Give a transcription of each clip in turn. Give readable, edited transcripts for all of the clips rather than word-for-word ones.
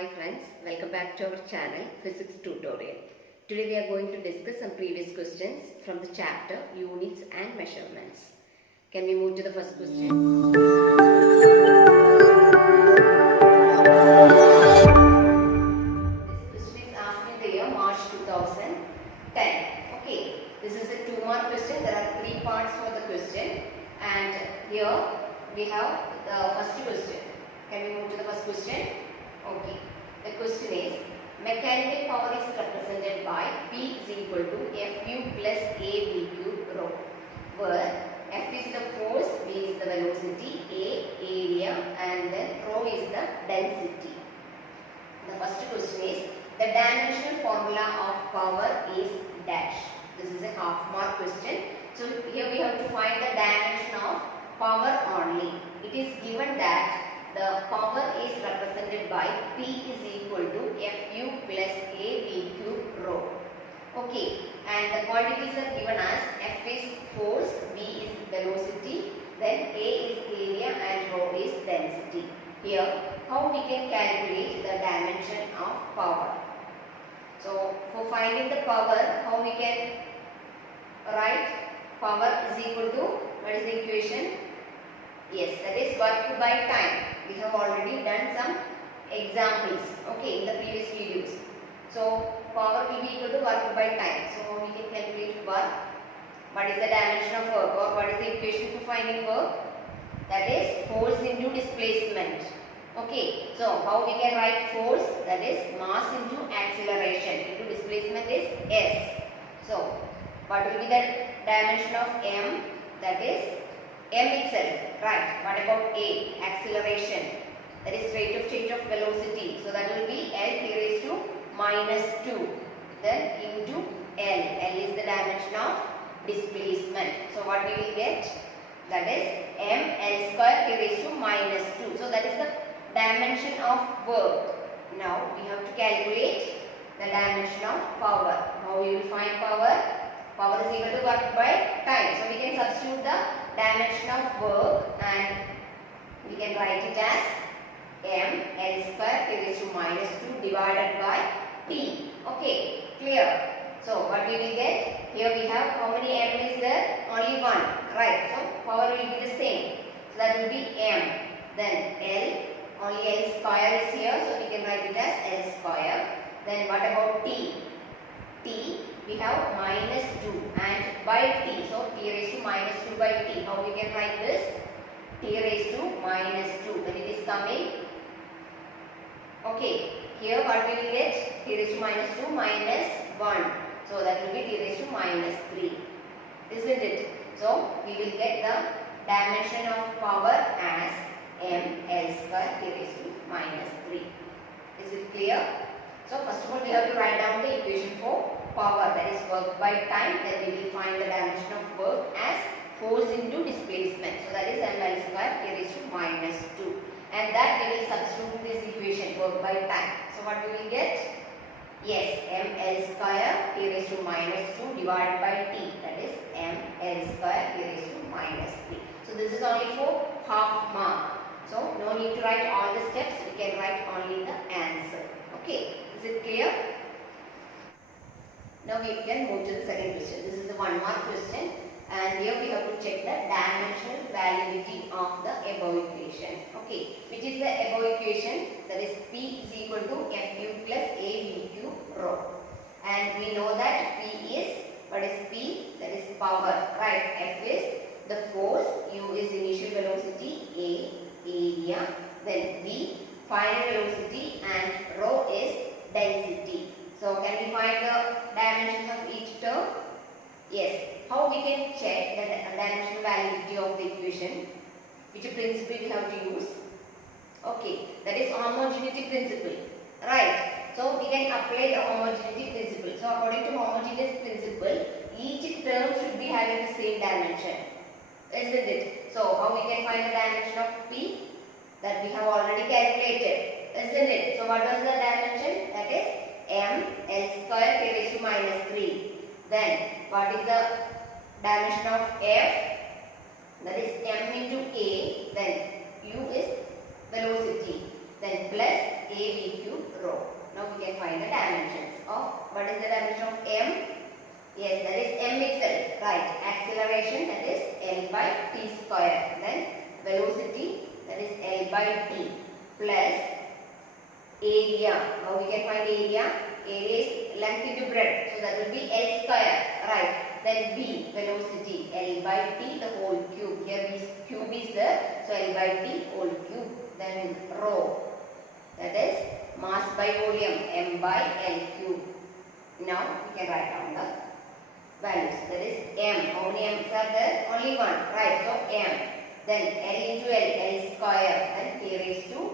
Hi friends, welcome back to our channel Physics Tutorial. Today we are going to discuss some previous questions from the chapter Units and Measurements. Can we move to the first question? This question is asked in the year March 2010. Okay, this is a 2-mark question. There are 3 parts for the question, and here we have the first question. Can we move to the first question? Okay, the question is mechanical power is represented by P is equal to Fu plus ABQ rho, where F is the force, B is the velocity, A area, and then rho is the density. The first question is the dimensional formula of power is dash. This is a half-mark question. So here we have to find the dimension of power only. It is given that the power is represented by P is equal to Fu plus ABQ rho. Okay, and the quantities are given as F is force, B is velocity, then A is area and rho is density. Here, how we can calculate the dimension of power? So, for finding the power, how we can write power is equal to, what is the equation? Yes, that is work by time. We have already done some examples, okay, in the previous videos. So, power will be equal to work by time. So, how we can calculate work? What is the dimension of work, or what is the equation for finding work? That is force into displacement. Okay, so how we can write force? That is mass into acceleration. Into displacement is S. So, what will be the dimension of M? That is M itself, right? What about A? Acceleration. That is rate of change of velocity. So that will be L e raised to minus 2. Then into L. L is the dimension of displacement. So what we will get? That is M L square e raised to minus 2. So that is the dimension of work. Now we have to calculate the dimension of power. How we will find power? Power is equal to work by time. So we can substitute the dimension of work and we can write it as M L square e raised to minus 2 divided by T. Okay, clear. So what we will get? Here we have how many M is there? Only 1. Right. So power will be the same. So that will be M. Then L. Only L square is here. So we can write it as L square. Then what about T? T. We have minus 2 and by T. So T raised to minus 2 by T. How we can write this? T raised to minus 2. When it is coming. Okay. Here what we will get? T raised to minus 2 minus 1. So that will be T raised to minus 3. Isn't it? So we will get the dimension of power as M L square T raised to minus 3. Is it clear? So first of all we have to write down the equation for power, that is work by time. Then we will find the dimension of work as force into displacement. So that is ml square T raised to minus 2. And that we will substitute this equation work by time. So what we will get? Yes, ml square T raised to minus 2 divided by T. That is ml square T raised to minus 3. So this is only for half mark. So no need to write all the steps. We can write only the answer. Okay, is it clear? Now we can move to the second question. This is the 1-mark question, and here we have to check the dimensional validity of the above equation. Okay, which is the above equation? That is P is equal to Fu plus ABQ rho. And we know that P is, what is P? That is power, right? F is the force, U is initial velocity, A area, then V final velocity, and rho is density. So can we find the dimensions of each term? Yes. How we can check the dimensional validity of the equation? Which principle we have to use? Okay, that is homogeneity principle. Right. So we can apply the homogeneity principle. So according to homogeneous principle, each term should be having the same dimension. Isn't it? So how we can find the dimension of P? That we have already calculated. Isn't it? So what was the dimension? That is M L square T raised to minus 3. Then what is the dimension of F? That is M into A. Then U is velocity. Then plus ABQ find the dimensions of, what is the dimension of m? Yes, that is m itself, right. Acceleration, that is L by t square. Then velocity, that is L by t, plus area. How we can find area? Area is length into breadth, so that will be L square, right. Then v, velocity, L by t the whole cube. Here cube is there, so L by t whole cube. Then rho, that is mass by volume, m by L cube. Now we can write down the values. That is m. How many m's are there? Only one, right? So m. Then L into L, L square. Then t raised to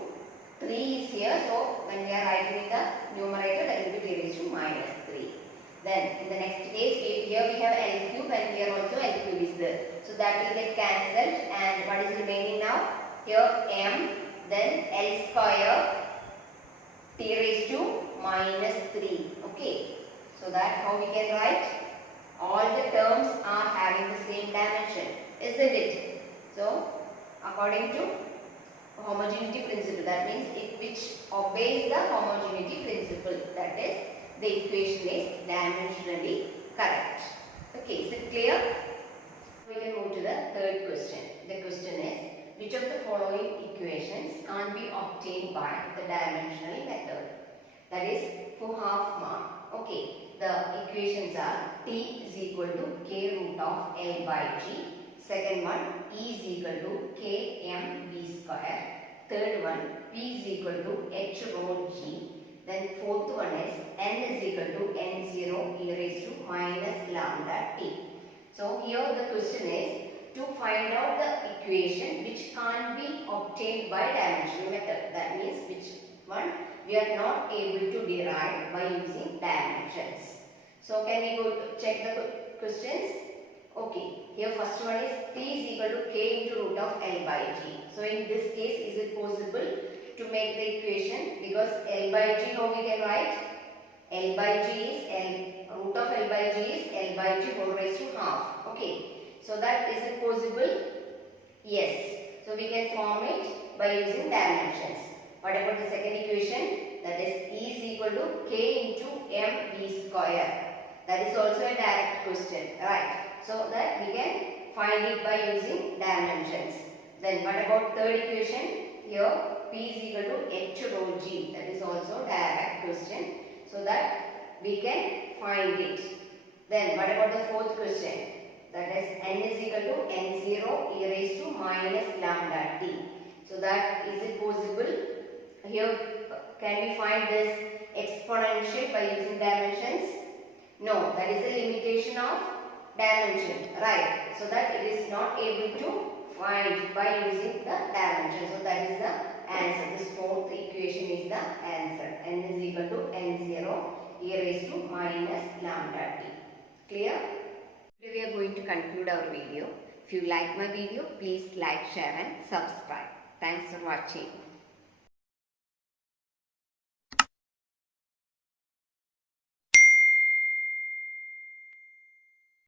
3 is here. So when we are writing in the numerator, that will be t raised to minus 3. Then in the next case, here we have L cube and here also L cube is there. So that will get cancelled. And what is remaining now? Here m, then L square, t raised to minus 3. Okay. So that how we can write? All the terms are having the same dimension, isn't it? So according to homogeneity principle, that means it which obeys the homogeneity principle, that is the equation is dimensionally correct. Okay, is it clear? We can move to the third question. The question is, which of the following equations can't be obtained by the dimensional method? That is for half mark. Okay, the equations are t is equal to k root of L by g. Second one, E is equal to k m v square. Third one, P is equal to h rho g. Then fourth one is n is equal to n0 e raised to minus lambda t. So here the question is to find out the equation which can't be obtained by dimensional method. That means which one we are not able to derive by using dimensions. So can we go to check the questions? Okay, here first one is t is equal to k into root of L by g. So in this case, is it possible to make the equation? Because L by g, how we can write? L by g is root of L by g is L by g whole raised to half. Okay, so that is it possible? Yes. So we can form it by using dimensions. What about the second equation? That is E is equal to k into m v square. That is also a direct question, right? So that we can find it by using dimensions. Then what about third equation? Here P is equal to h rho g. That is also direct question. So that we can find it. Then what about the fourth question? That is n is equal to n0 e raised to minus lambda t. So that is it possible? Here can we find this exponential by using dimensions? No, that is the limitation of dimension, right? So that it is not able to find by using the dimension. So that is the answer. This fourth equation is the answer. N is equal to n0 e raised to minus lambda t. Clear? Today we are going to conclude our video. If you like my video, please like, share and subscribe. Thanks for watching.